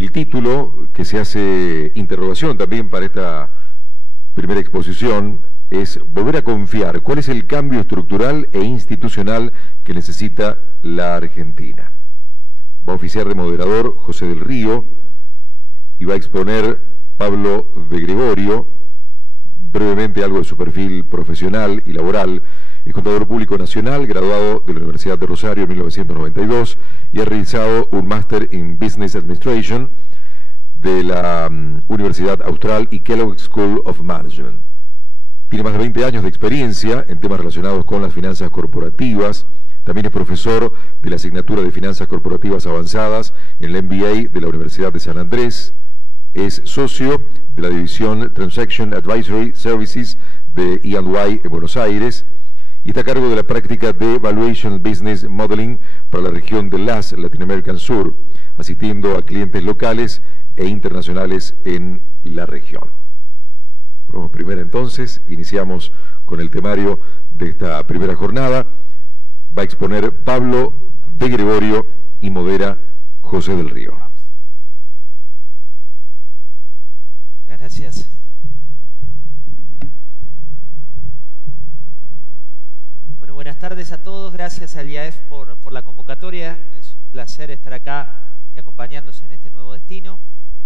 El título que se hace interrogación también para esta primera exposición es Volver a confiar. ¿Cuál es el cambio estructural e institucional que necesita la Argentina? Va a oficiar de moderador José del Río y va a exponer Pablo de Gregorio, brevemente algo de su perfil profesional y laboral. Es contador público nacional, graduado de la Universidad de Rosario en 1992 y ha realizado un máster en Business Administration de la Universidad Austral y Kellogg School of Management. Tiene más de 20 años de experiencia en temas relacionados con las finanzas corporativas. También es profesor de la asignatura de Finanzas Corporativas Avanzadas en el MBA de la Universidad de San Andrés. Es socio de la división Transaction Advisory Services de E&Y en Buenos Aires y está a cargo de la práctica de Valuation Business Modeling para la región de LAS, Latin American Sur, asistiendo a clientes locales e internacionales en la región. Vamos primero entonces, iniciamos con el temario de esta primera jornada. Va a exponer Pablo de Gregorio y modera José del Río. Muchas gracias. Bueno, buenas tardes a todos. Gracias al IAEF por la convocatoria. Es un placer estar acá y acompañándose en este nuevo destino.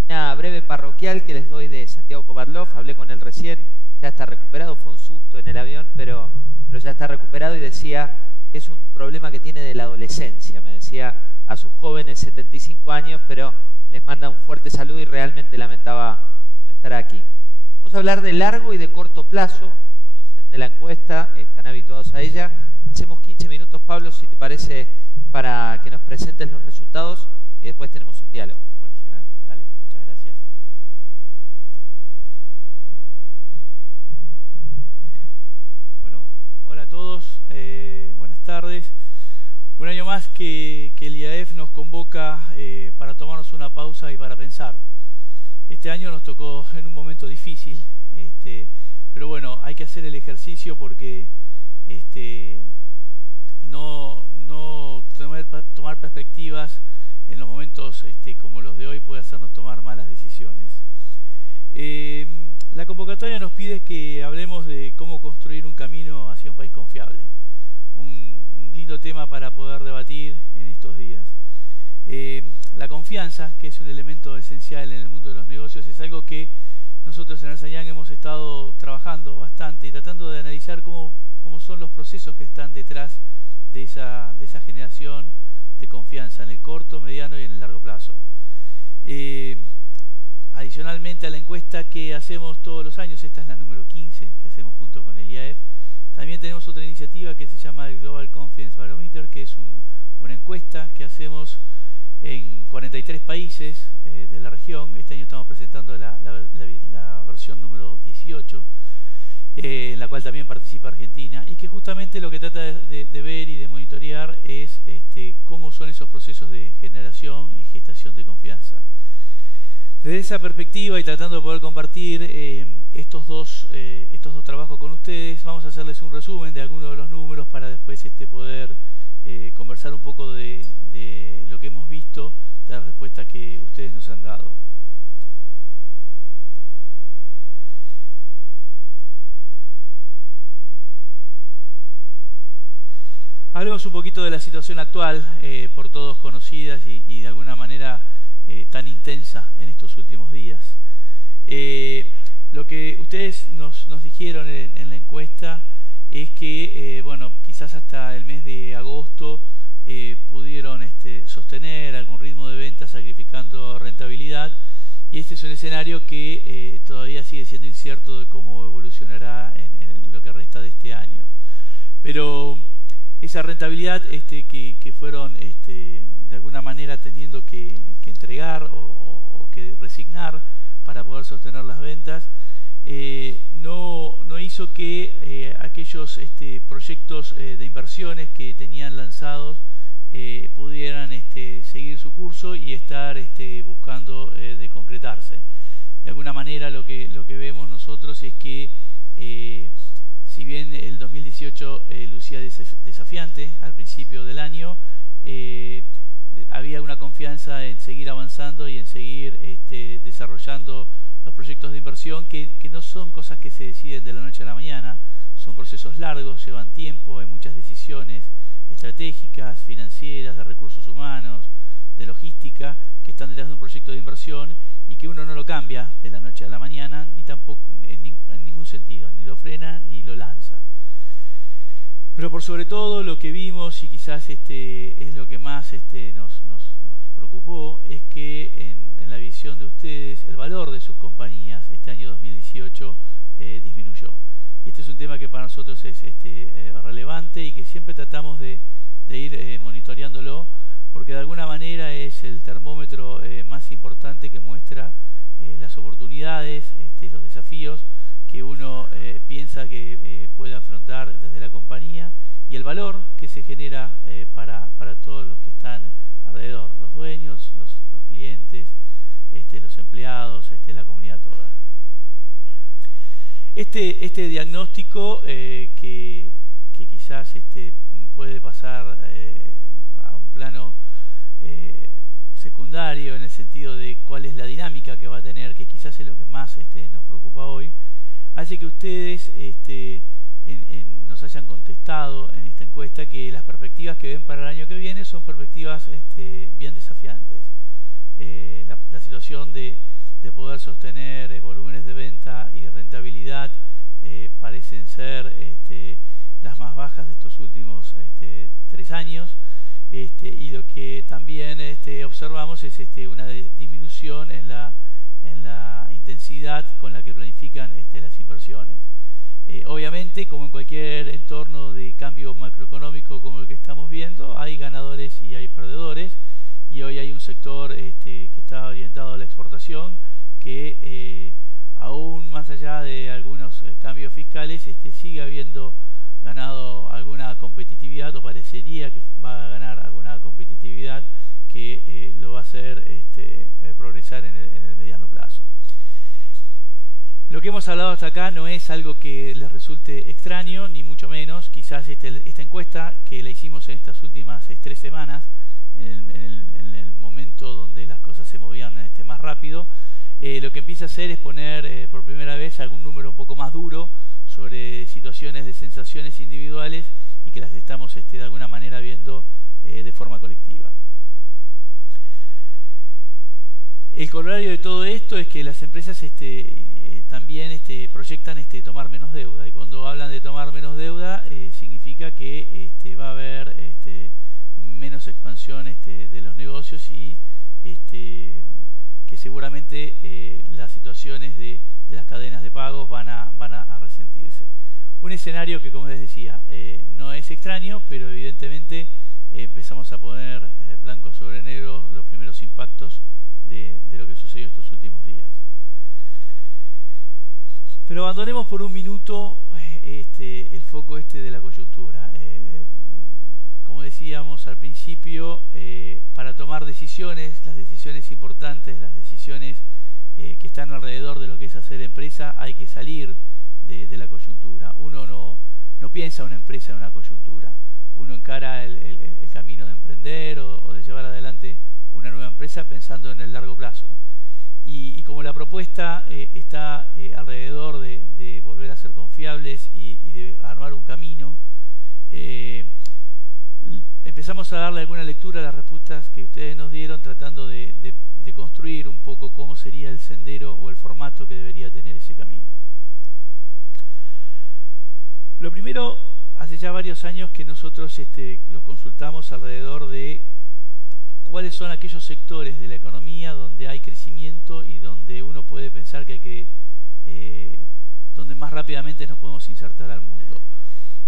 Una breve parroquial que les doy de Santiago Kovadlov. Hablé con él recién. Ya está recuperado. Fue un susto en el avión, pero ya está recuperado y decía que es un problema que tiene de la adolescencia. Me decía a sus jóvenes 75 años, pero les manda un fuerte saludo y realmente lamentaba no estar aquí. Vamos a hablar de largo y de corto plazo. Conocen de la encuesta, están habituados a ella. Hacemos 15 minutos, Pablo, si te parece, para que nos presentes los resultados y después tenemos un diálogo. Buenísimo, dale, muchas gracias. Bueno, hola a todos, buenas tardes. Un año más que el IAEF nos convoca para tomarnos una pausa y para pensar. Este año nos tocó en un momento difícil, pero bueno, hay que hacer el ejercicio porque no tomar perspectivas en los momentos como los de hoy puede hacernos tomar malas decisiones. La convocatoria nos pide que hablemos de cómo construir un camino hacia un país confiable. Un lindo tema para poder debatir en estos días. La confianza, que es un elemento esencial en el mundo de los negocios, es algo que nosotros en Ernst & Young hemos estado trabajando bastante y tratando de analizar cómo son los procesos que están detrás de esa generación de confianza en el corto, mediano y en el largo plazo. Adicionalmente a la encuesta que hacemos todos los años, esta es la número 15 que hacemos junto con el IAEF, también tenemos otra iniciativa que se llama el Global Confidence Barometer, que es una encuesta que hacemos en 43 países de la región. Este año estamos presentando la versión número 18, en la cual también participa Argentina, y que justamente lo que trata de ver y de monitorear es cómo son esos procesos de generación y gestación de confianza. Desde esa perspectiva y tratando de poder compartir estos dos trabajos con ustedes, vamos a hacerles un resumen de algunos de los números para después poder conversar un poco de lo que hemos visto, de la respuesta que ustedes nos han dado. Hablemos un poquito de la situación actual, por todos conocidas y de alguna manera tan intensa en estos últimos días. Lo que ustedes nos dijeron en la encuesta es que, bueno, quizás hasta el mes de agosto pudieron sostener algún ritmo de venta sacrificando rentabilidad, y este es un escenario que todavía sigue siendo incierto de cómo evolucionará en lo que resta de este año. Pero esa rentabilidad que fueron de alguna manera teniendo que entregar o que resignar para poder sostener las ventas, no hizo que aquellos proyectos de inversiones que tenían lanzados pudieran seguir su curso y estar buscando de concretarse. De alguna manera lo que vemos nosotros es que si bien el 2018 lucía desafiante al principio del año, había una confianza en seguir avanzando y en seguir desarrollando los proyectos de inversión, que no son cosas que se deciden de la noche a la mañana, son procesos largos, llevan tiempo, hay muchas decisiones estratégicas, financieras, de recursos humanos, de logística, que están detrás de un proyecto de inversión y que uno no lo cambia de la noche a la mañana, ni tampoco en ningún sentido, ni lo frena ni lo lanza. Pero por sobre todo lo que vimos, y quizás es lo que más nos preocupó, es que en la visión de ustedes el valor de sus compañías este año 2018 disminuyó. Y este es un tema que para nosotros es relevante y que siempre tratamos de ir monitoreándolo, porque de alguna manera es el termómetro más importante que muestra las oportunidades, los desafíos que uno piensa que puede afrontar desde la compañía y el valor que se genera para todos los que están alrededor, los dueños, los clientes, los empleados, la comunidad toda. Este diagnóstico que quizás puede pasar a un plano secundario en el sentido de cuál es la dinámica que va a tener, que quizás es lo que más nos preocupa hoy, hace que ustedes nos hayan contestado en esta encuesta que las perspectivas que ven para el año que viene son perspectivas bien desafiantes. La situación de poder sostener volúmenes de venta y rentabilidad parecen ser las más bajas de estos últimos 3 años, y lo que también observamos es una disminución en la intensidad con la que planifican las inversiones. Obviamente, como en cualquier entorno de cambio macroeconómico como el que estamos viendo, hay ganadores y hay perdedores, y hoy hay un sector que está orientado a la exportación, que aún más allá de algunos cambios fiscales, sigue habiendo ganado alguna competitividad, o parecería que va a ganar alguna competitividad que lo va a hacer progresar en el mediano plazo. Lo que hemos hablado hasta acá no es algo que les resulte extraño, ni mucho menos. Quizás esta encuesta que la hicimos en estas últimas 3 semanas, en el momento donde las cosas se movían más rápido, lo que empieza a hacer es poner por primera vez algún número un poco más duro sobre situaciones de sensaciones individuales y que las estamos de alguna manera viendo de forma colectiva. El corolario de todo esto es que las empresas también proyectan tomar menos deuda, y cuando hablan de tomar menos deuda significa que va a haber menos expansión de los negocios y que seguramente las situaciones de las cadenas de pagos van a resentirse. Un escenario que, como les decía, no es extraño, pero evidentemente empezamos a poner blanco sobre negro los primeros impactos de lo que sucedió estos últimos días. Pero abandonemos por un minuto el foco de la coyuntura. Como decíamos al principio, para tomar decisiones, las decisiones importantes, las decisiones que están alrededor de lo que es hacer empresa, hay que salir de la coyuntura. Uno no piensa una empresa en una coyuntura. Uno encara el camino de emprender o de llevar adelante una nueva empresa pensando en el largo plazo. Y como la propuesta está alrededor de volver a ser confiables y de armar un camino, empezamos a darle alguna lectura a las respuestas que ustedes nos dieron, tratando de construir un poco cómo sería el sendero o el formato que debería tener ese camino. Lo primero, hace ya varios años que nosotros los consultamos alrededor de cuáles son aquellos sectores de la economía donde hay crecimiento y donde uno puede pensar donde más rápidamente nos podemos insertar al mundo.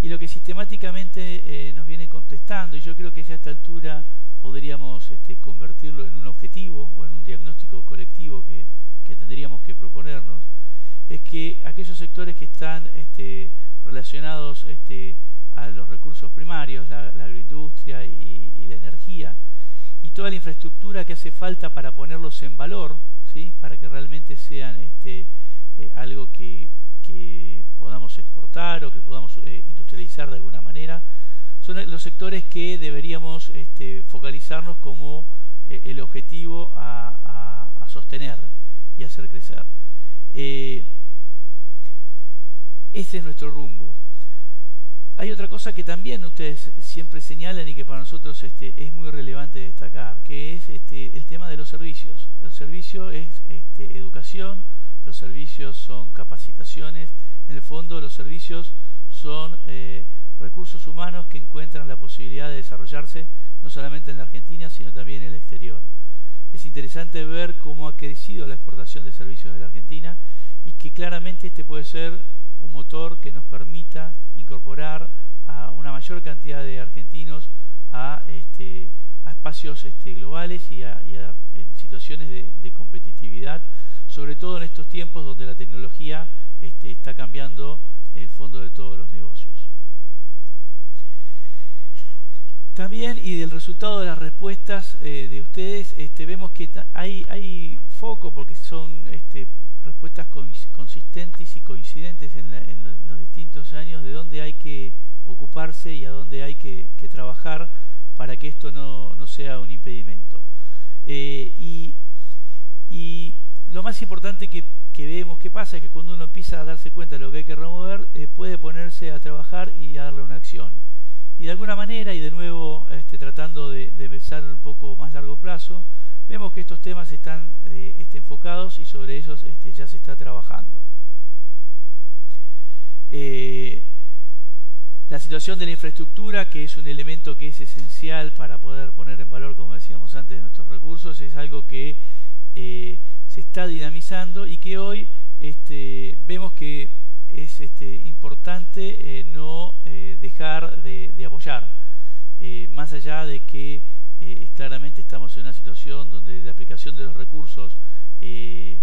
Y lo que sistemáticamente nos viene contestando, y yo creo que ya a esta altura podríamos convertirlo en un objetivo o en un diagnóstico colectivo que tendríamos que proponernos, es que aquellos sectores que están relacionados a los recursos primarios, la agroindustria y la energía, y toda la infraestructura que hace falta para ponerlos en valor, ¿sí? Para que realmente sean algo que podamos exportar o que podamos industrializar de alguna manera, son los sectores que deberíamos focalizarnos como el objetivo a sostener y hacer crecer. Ese es nuestro rumbo. Hay otra cosa que también ustedes siempre señalan y que para nosotros es muy relevante destacar, que es el tema de los servicios. El servicio es educación, los servicios son capacitaciones, en el fondo los servicios son recursos humanos que encuentran la posibilidad de desarrollarse no solamente en la Argentina, sino también en el exterior. Es interesante ver cómo ha crecido la exportación de servicios de la Argentina y que claramente puede ser un motor que nos permita incorporar a una mayor cantidad de argentinos a espacios globales y en situaciones de competitividad, sobre todo en estos tiempos donde la tecnología está cambiando el fondo de todos los negocios. También, y del resultado de las respuestas de ustedes, vemos que hay foco, porque son respuestas consistentes y coincidentes en los distintos años, de dónde hay que ocuparse y a dónde hay que trabajar para que esto no sea un impedimento. Y lo más importante que vemos que pasa es que cuando uno empieza a darse cuenta de lo que hay que remover, puede ponerse a trabajar y a darle una acción. Y de alguna manera, y de nuevo tratando de pensar en un poco más largo plazo, vemos que estos temas están enfocados y sobre ellos ya se está trabajando. La situación de la infraestructura, que es un elemento que es esencial para poder poner en valor, como decíamos antes, nuestros recursos, es algo que se está dinamizando y que hoy vemos que es importante no dejar de apoyar, más allá de que claramente estamos en una situación donde la aplicación de los recursos es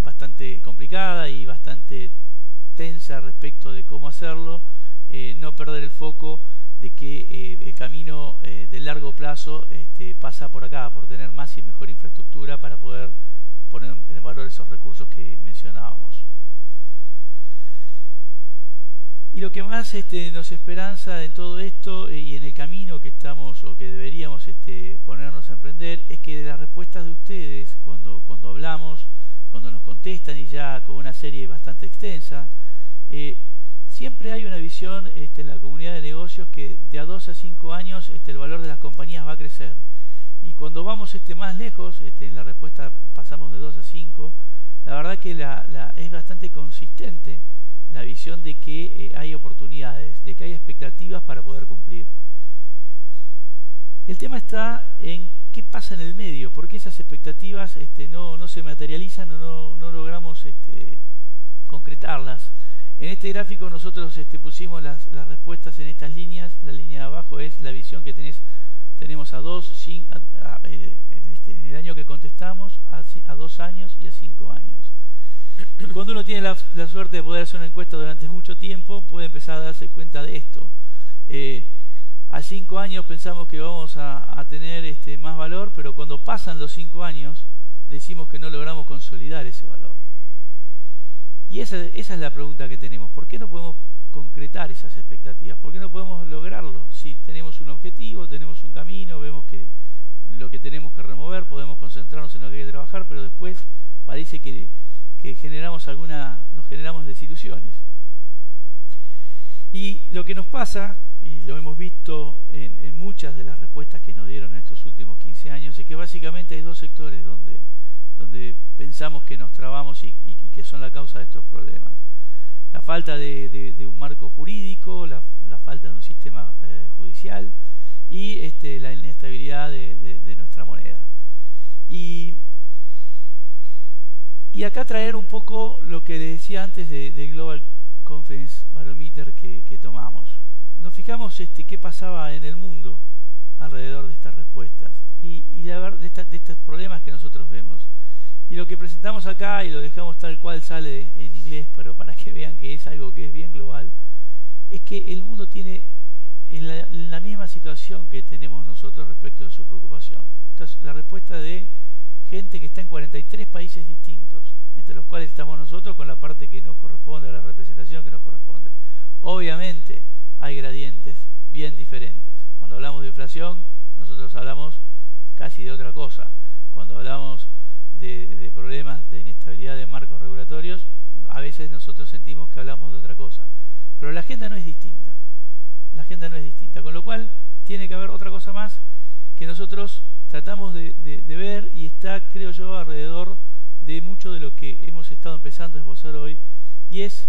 bastante complicada y bastante tensa respecto de cómo hacerlo, no perder el foco de que el camino de largo plazo pasa por acá, por tener más y mejor infraestructura para poder poner en valor esos recursos que mencionábamos. Y lo que más nos esperanza en todo esto y en el camino que estamos o que deberíamos ponernos a emprender es que las respuestas de ustedes, cuando hablamos, cuando nos contestan y ya con una serie bastante extensa, siempre hay una visión en la comunidad de negocios que de a 2 a 5 años el valor de las compañías va a crecer. Y cuando vamos más lejos, en la respuesta pasamos de 2 a 5, la verdad que es bastante consistente la visión de que hay oportunidades, de que hay expectativas para poder cumplir. El tema está en qué pasa en el medio, por qué esas expectativas no se materializan o no logramos concretarlas. En este gráfico nosotros pusimos las respuestas en estas líneas. La línea de abajo es la visión que tenemos a 2, en el año que contestamos, a 2 años y a 5 años. Y cuando uno tiene la suerte de poder hacer una encuesta durante mucho tiempo, puede empezar a darse cuenta de esto. A 5 años pensamos que vamos a tener más valor, pero cuando pasan los 5 años decimos que no logramos consolidar ese valor. Y esa es la pregunta que tenemos. ¿Por qué no podemos concretar esas expectativas? ¿Por qué no podemos lograrlo? Si tenemos un objetivo, tenemos un camino, vemos que lo que tenemos que remover, podemos concentrarnos en lo que hay que trabajar, pero después parece que nos generamos desilusiones. Y lo que nos pasa, y lo hemos visto en muchas de las respuestas que nos dieron en estos últimos 15 años, es que básicamente hay 2 sectores donde pensamos que nos trabamos y que son la causa de estos problemas. La falta de un marco jurídico, la falta de un sistema judicial y la inestabilidad de nuestra moneda. Y acá traer un poco lo que les decía antes del Global Confidence Barometer que tomamos. Nos fijamos qué pasaba en el mundo alrededor de estas respuestas y la verdad de estos problemas que nosotros vemos. Y lo que presentamos acá, y lo dejamos tal cual sale en inglés, pero para que vean que es algo que es bien global, es que el mundo tiene en la misma situación que tenemos nosotros respecto de su preocupación. Esta es la respuesta de gente que está en 43 países distintos, entre los cuales estamos nosotros con la parte que nos corresponde, la representación que nos corresponde. Obviamente hay gradientes bien diferentes. Cuando hablamos de inflación, nosotros hablamos casi de otra cosa. Cuando hablamos de problemas de inestabilidad de marcos regulatorios, a veces nosotros sentimos que hablamos de otra cosa. Pero la agenda no es distinta. La agenda no es distinta. Con lo cual, tiene que haber otra cosa más que nosotros tratamos de ver, y está, creo yo, alrededor de mucho de lo que hemos estado empezando a esbozar hoy, y es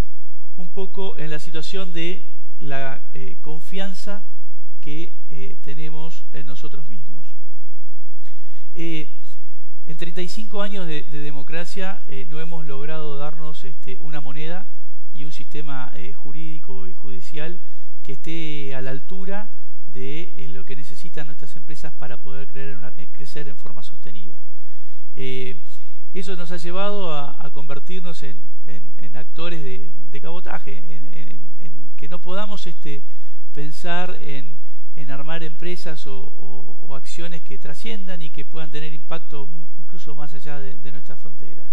un poco en la situación de la confianza que tenemos en nosotros mismos. En 35 años de democracia no hemos logrado darnos una moneda y un sistema jurídico y judicial que esté a la altura de lo que necesitan nuestras empresas para poder crecer en forma sostenida. Eso nos ha llevado a convertirnos en actores de cabotaje, en que no podamos pensar en armar empresas o acciones que trasciendan y que puedan tener impacto incluso más allá de nuestras fronteras.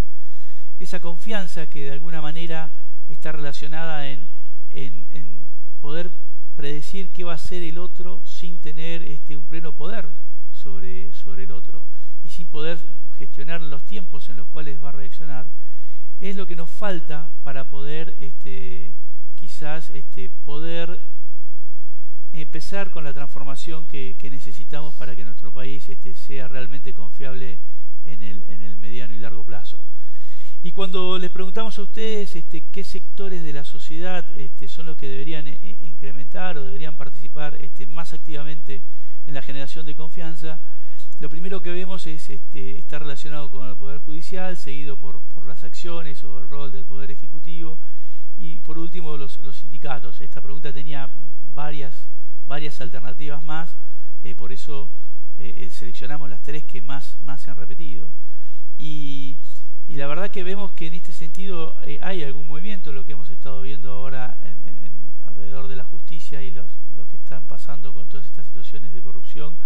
Esa confianza que de alguna manera está relacionada en poder predecir qué va a hacer el otro sin tener un pleno poder sobre el otro y sin poder gestionar los tiempos en los cuales va a reaccionar, es lo que nos falta para poder quizás poder empezar con la transformación que necesitamos para que nuestro país sea realmente confiable en el mediano y largo plazo. Y cuando les preguntamos a ustedes qué sectores de la sociedad son los que deberían incrementar o deberían participar más activamente en la generación de confianza, lo primero que vemos está relacionado con el Poder Judicial, seguido por las acciones o el rol del Poder Ejecutivo, y por último los sindicatos. Esta pregunta tenía varias alternativas más, por eso seleccionamos las tres que más se han repetido. Y la verdad que vemos que en este sentido hay algún movimiento, lo que hemos estado viendo ahora alrededor de la justicia y lo que están pasando con todas estas situaciones de corrupción,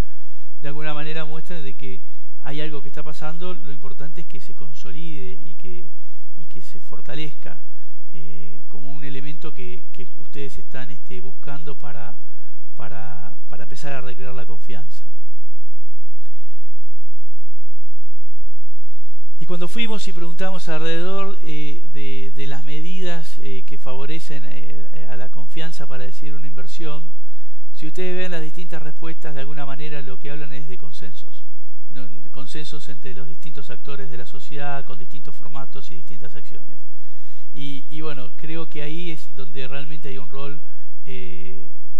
de alguna manera muestran de que hay algo que está pasando. Lo importante es que se consolide y que se fortalezca como un elemento que ustedes están buscando para empezar a recrear la confianza. Y cuando fuimos y preguntamos alrededor de las medidas que favorecen a la confianza para decidir una inversión, si ustedes ven las distintas respuestas, de alguna manera lo que hablan es de consensos. Consensos entre los distintos actores de la sociedad, con distintos formatos y distintas acciones. Y bueno, creo que ahí es donde realmente hay un rol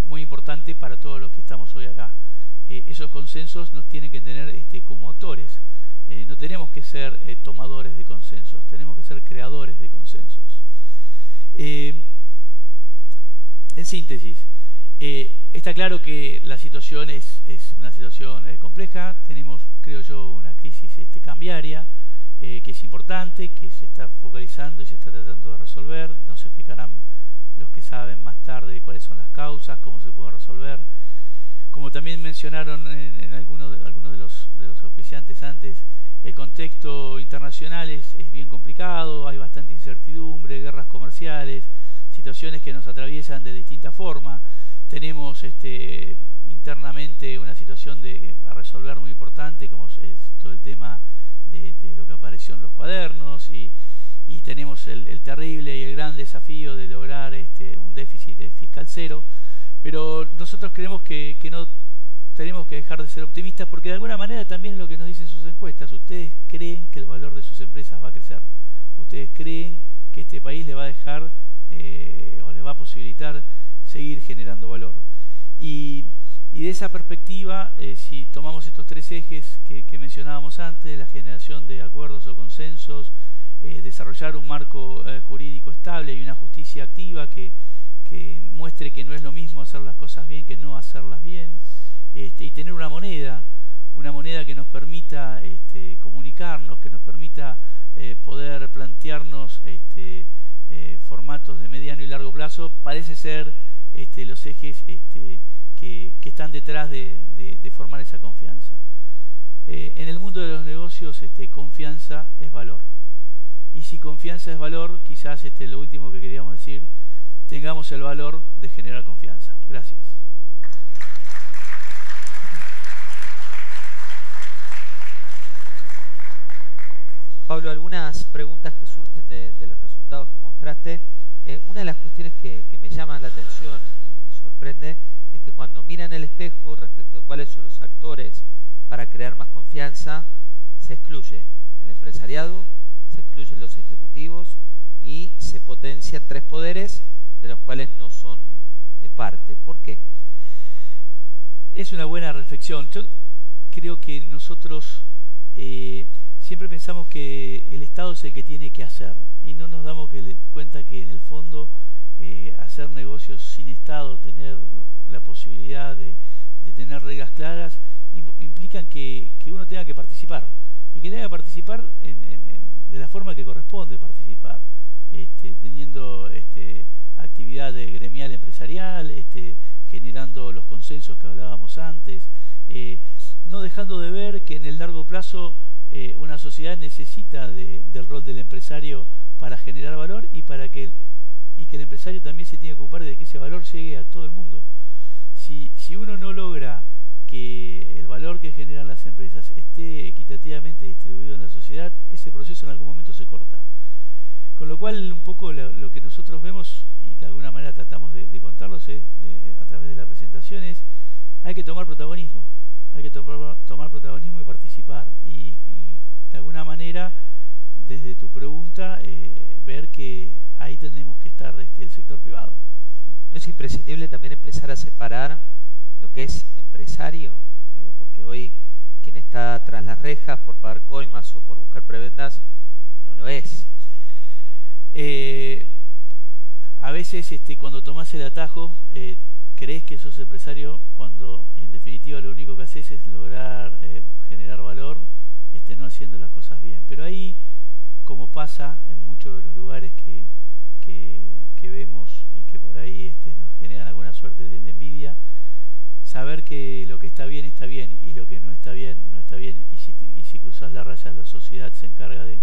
muy importante para todos los que estamos hoy acá. Esos consensos nos tienen que tener como actores. No tenemos que ser tomadores de consensos, tenemos que ser creadores de consensos. En síntesis, está claro que la situación es una situación compleja. Tenemos, creo yo, una crisis cambiaria que es importante, que se está focalizando y se está tratando de resolver. Nos explicarán los que saben más tarde cuáles son las causas, cómo se pueden resolver. Como también mencionaron en algunos de los auspiciantes antes, el contexto internacional es bien complicado, hay bastante incertidumbre, guerras comerciales, situaciones que nos atraviesan de distinta forma. Tenemos internamente una situación a resolver muy importante, como es todo el tema de lo que apareció en los cuadernos, y tenemos el terrible y el gran desafío de lograr un déficit fiscal cero. Pero nosotros creemos que no tenemos que dejar de ser optimistas, porque de alguna manera también es lo que nos dicen sus encuestas. Ustedes creen que el valor de sus empresas va a crecer. Ustedes creen que este país le va a dejar o le va a posibilitar seguir generando valor. Y de esa perspectiva, si tomamos estos tres ejes que mencionábamos antes, la generación de acuerdos o consensos, desarrollar un marco jurídico estable y una justicia activa que muestre que no es lo mismo hacer las cosas bien que no hacerlas bien, y tener una moneda que nos permita comunicarnos, que nos permita poder plantearnos formatos de mediano y largo plazo, parece ser los ejes que están detrás de formar esa confianza. En el mundo de los negocios, confianza es valor. Y si confianza es valor, quizás lo último que queríamos decir, tengamos el valor de generar confianza. Gracias. Pablo, algunas preguntas que surgen de los resultados que mostraste. Una de las cuestiones que me llama la atención y sorprende es que cuando miran el espejo respecto de cuáles son los actores para crear más confianza, se excluye el empresariado, se excluyen los ejecutivos y se potencian tres poderes de los cuales no son parte. ¿Por qué? Es una buena reflexión. Yo creo que nosotros siempre pensamos que el Estado es el que tiene que hacer y no nos damos cuenta que en el fondo hacer negocios sin Estado, tener la posibilidad de tener reglas claras, implican que uno tenga que participar y que tenga que participar de la forma que corresponde participar, teniendo actividad gremial empresarial, generando los consensos que hablábamos antes, no dejando de ver que en el largo plazo una sociedad necesita del rol del empresario para generar valor y que el empresario también se tiene que ocupar de que ese valor llegue a todo el mundo. Si uno no logra que el valor que generan las empresas esté equitativamente distribuido en la sociedad, ese proceso en algún momento se corta. Con lo cual, un poco lo que nosotros vemos, y de alguna manera tratamos de contarlos a través de la presentación, es hay que tomar protagonismo. Hay que tomar protagonismo y participar. Y de alguna manera, desde tu pregunta, ver que ahí tenemos que estar el sector privado. ¿No es imprescindible también empezar a separar lo que es empresario? Digo, porque hoy quien está tras las rejas por pagar coimas o por buscar prebendas no lo es. A veces cuando tomás el atajo crees que sos empresario y en definitiva lo único que haces es lograr generar valor no haciendo las cosas bien. Pero ahí, como pasa en muchos de los lugares que vemos y que por ahí nos generan alguna suerte de envidia, saber que lo que está bien y lo que no está bien y si cruzás la raya la sociedad se encarga de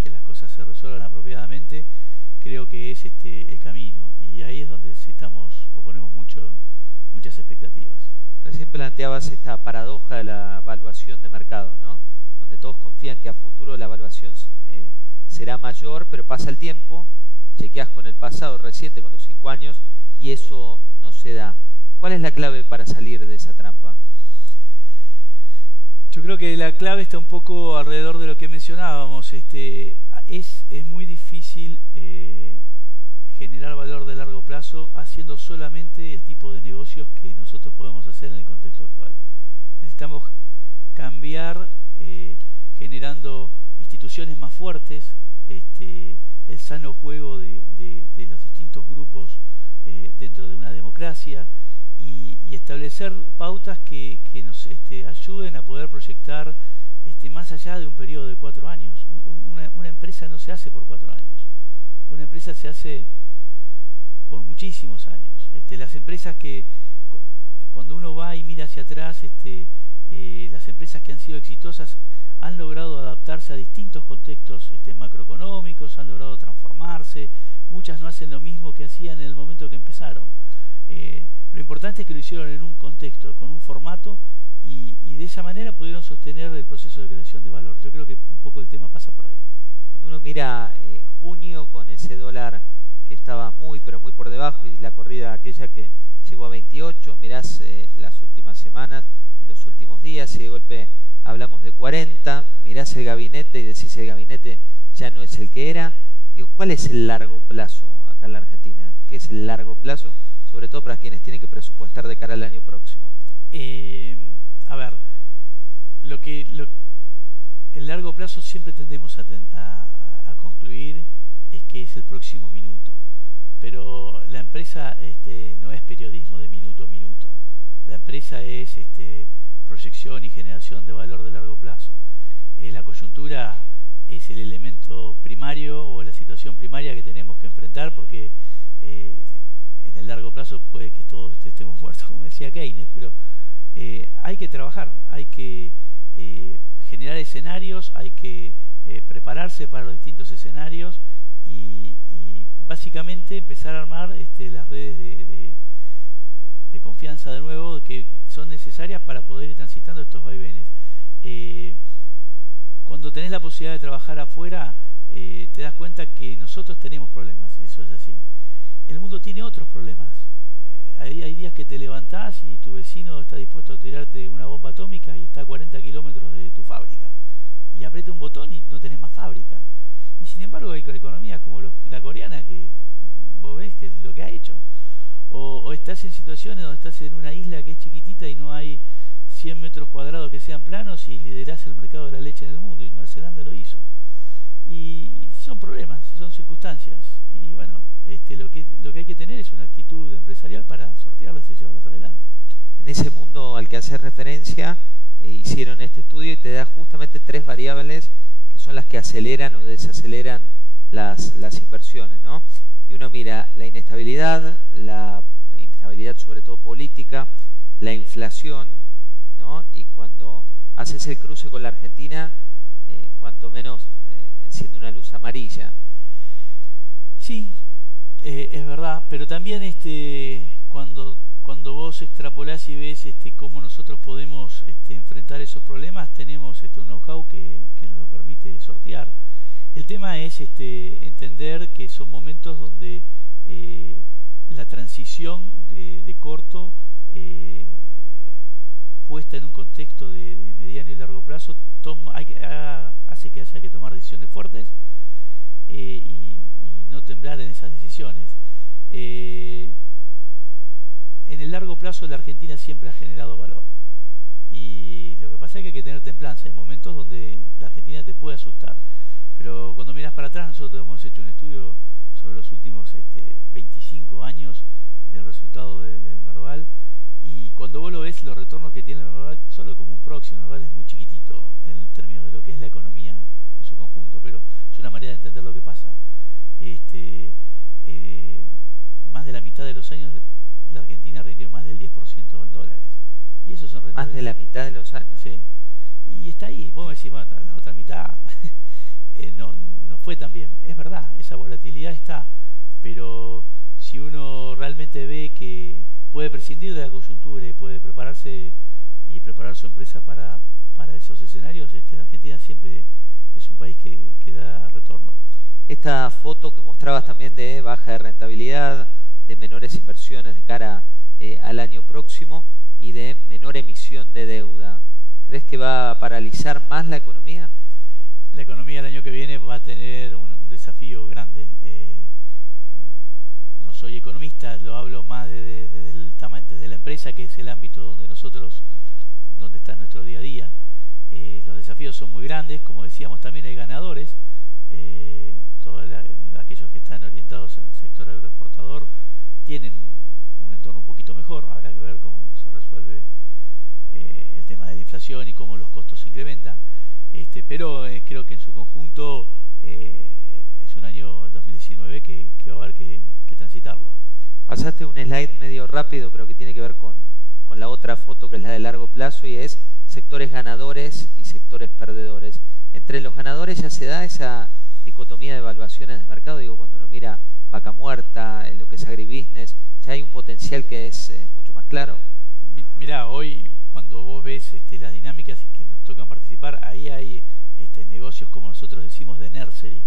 que las cosas se resuelvan apropiadamente, creo que es el camino y ahí es donde ponemos muchas expectativas. Recién planteabas esta paradoja de la evaluación de mercado, ¿no? Donde todos confían que a futuro la evaluación será mayor, pero pasa el tiempo, chequeas con el pasado reciente, con los 5 años, y eso no se da. ¿Cuál es la clave para salir de esa trampa? Yo creo que la clave está un poco alrededor de lo que mencionábamos. Es muy difícil generar valor de largo plazo haciendo solamente el tipo de negocios que nosotros podemos hacer en el contexto actual. Necesitamos cambiar generando instituciones más fuertes, el sano juego de los distintos grupos dentro de una democracia y establecer pautas que nos ayuden a poder proyectar más allá de un periodo de 4 años. Una empresa no se hace por 4 años, una empresa se hace por muchísimos años. Las empresas que, cuando uno va y mira hacia atrás, las empresas que han sido exitosas han logrado adaptarse a distintos contextos macroeconómicos, han logrado transformarse, muchas no hacen lo mismo que hacían en el momento que empezaron. Lo importante es que lo hicieron en un contexto, con un formato, y de esa manera pudieron sostener el proceso de creación de valor. Yo creo que un poco el tema pasa por ahí. Cuando uno mira junio con ese dólar que estaba muy pero muy por debajo y la corrida aquella que llegó a 28, mirás las últimas semanas y los últimos días y de golpe hablamos de 40, mirás el gabinete y decís el gabinete ya no es el que era. Digo, ¿cuál es el largo plazo acá en la Argentina? ¿Qué es el largo plazo? Sobre todo para quienes tienen que presupuestar de cara al año próximo. A ver, el largo plazo siempre tendemos a concluir es que es el próximo minuto, pero la empresa no es periodismo de minuto a minuto. La empresa es proyección y generación de valor de largo plazo. La coyuntura es el elemento primario o la situación primaria que tenemos que enfrentar porque en el largo plazo puede que todos estemos muertos, como decía Keynes, pero hay que trabajar, hay que generar escenarios, hay que prepararse para los distintos escenarios y básicamente empezar a armar las redes de confianza de nuevo que son necesarias para poder ir transitando estos vaivenes. cuando tenés la posibilidad de trabajar afuera, te das cuenta que nosotros tenemos problemas, eso es así. El mundo tiene otros problemas. Hay días que te levantás y tu vecino está dispuesto a tirarte una bomba atómica y está a 40 kilómetros de tu fábrica. Y aprieta un botón y no tenés más fábrica. Y sin embargo hay economías como la coreana, que vos ves que lo que ha hecho. O estás en situaciones donde estás en una isla que es chiquitita y no hay 100 metros cuadrados que sean planos y liderás el mercado de la leche en el mundo, y Nueva Zelanda lo hizo. Y son problemas, son circunstancias. Y bueno, lo que hay que tener es una actitud empresarial para sortearlas y llevarlas adelante. En ese mundo al que haces referencia, hicieron este estudio y te da justamente 3 variables que son las que aceleran o desaceleran las inversiones, ¿no? Y uno mira la inestabilidad sobre todo política, la inflación, ¿no? Y cuando haces el cruce con la Argentina, cuanto menos enciende una luz amarilla. Sí, es verdad, pero también cuando vos extrapolás y ves cómo nosotros podemos enfrentar esos problemas, tenemos un know-how que nos lo permite sortear. El tema es entender que son momentos donde la transición de corto, puesta en un contexto de mediano y largo plazo, hace que haya que tomar decisiones fuertes y no temblar en esas decisiones. En el largo plazo la Argentina siempre ha generado valor, y lo que pasa es que hay que tener templanza. Hay momentos donde la Argentina te puede asustar, pero cuando mirás para atrás, nosotros hemos hecho un estudio sobre los últimos 25 años del resultado del Merval, y cuando vos lo ves, los retornos que tiene el Merval, solo como un proxy, el Merval es muy chiquitito en términos de lo que es la economía en su conjunto, pero es una manera de entender lo que pasa. Más de la mitad de los años la Argentina rindió más del 10% en dólares, y eso son más de la mitad de los años. Sí, y está ahí. Vos me decís, bueno, la otra mitad no fue tan bien. Es verdad, esa volatilidad está, pero si uno realmente ve que puede prescindir de la coyuntura y puede prepararse y preparar su empresa para esos escenarios, la Argentina siempre es un país que da retorno. Esta foto que mostrabas también de baja de rentabilidad, de menores inversiones de cara al año próximo y de menor emisión de deuda, ¿crees que va a paralizar más la economía? La economía el año que viene va a tener un desafío grande. No soy economista, lo hablo más desde la empresa, que es el ámbito donde está nuestro día a día. Los desafíos son muy grandes, como decíamos, también hay ganadores. Todos aquellos que están orientados al sector agroexportador tienen un entorno un poquito mejor. Habrá que ver cómo se resuelve el tema de la inflación y cómo los costos se incrementan. Pero creo que en su conjunto es un año 2019 que va a haber que transitarlo. Pasaste un slide medio rápido, pero que tiene que ver con la otra foto, que es la de largo plazo, y es sectores ganadores y sectores perdedores. Entre los ganadores ya se da esa dicotomía de evaluaciones de mercado. Digo, cuando uno mira Vaca Muerta, lo que es agribusiness, ya hay un potencial que es mucho más claro. Mirá, hoy cuando vos ves las dinámicas que nos tocan participar, ahí hay negocios, como nosotros decimos, de nursery,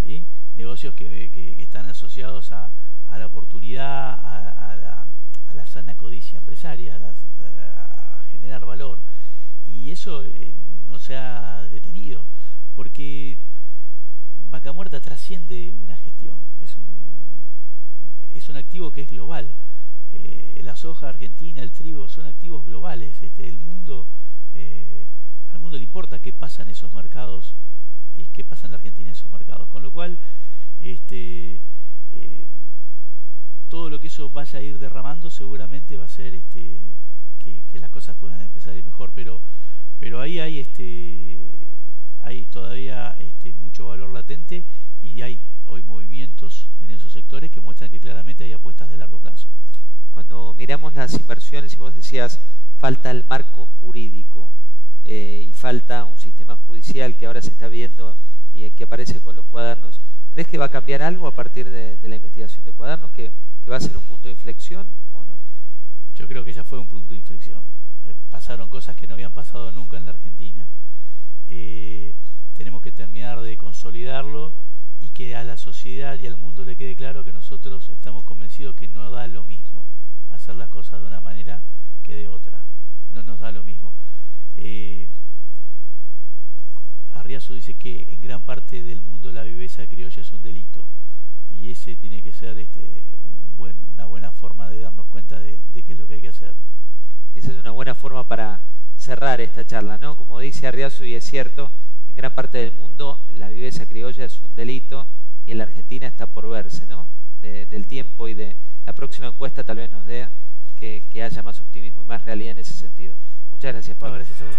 ¿sí? Negocios que están asociados a la oportunidad, a la sana codicia empresaria, a generar valor. Y eso no se ha detenido, porque Vaca Muerta trasciende una gestión. Es un activo que es global. La soja argentina, el trigo, son activos globales. Al mundo le importa qué pasa en esos mercados y qué pasa en la Argentina en esos mercados. Con lo cual, todo lo que eso vaya a ir derramando seguramente va a ser que las cosas puedan empezar a ir mejor. Pero ahí hay todavía mucho valor latente, y hay hoy movimientos en esos sectores que muestran que claramente hay apuestas de largo plazo. Cuando miramos las inversiones, y vos decías, falta el marco jurídico y falta un sistema judicial que ahora se está viendo y que aparece con los cuadernos, ¿crees que va a cambiar algo a partir de la investigación de cuadernos, que va a ser un punto de inflexión o no? Yo creo que ya fue un punto de inflexión. Pasaron cosas que no habían pasado nunca en la Argentina. tenemos que terminar de consolidarlo y que a la sociedad y al mundo le quede claro que nosotros estamos convencidos que no da lo mismo hacer las cosas de una manera que de otra. No nos da lo mismo. Arriazu dice que en gran parte del mundo la viveza criolla es un delito, y ese tiene que ser una buena forma de darnos cuenta de qué es lo que hay que hacer. Esa es una buena forma para cerrar esta charla, ¿no? Como dice Arriazu, y es cierto, en gran parte del mundo la viveza criolla es un delito, y en la Argentina está por verse, ¿no? Del tiempo y de la próxima encuesta tal vez nos dé que haya más optimismo y más realidad en ese sentido. Muchas gracias, Pablo. No, gracias a vos.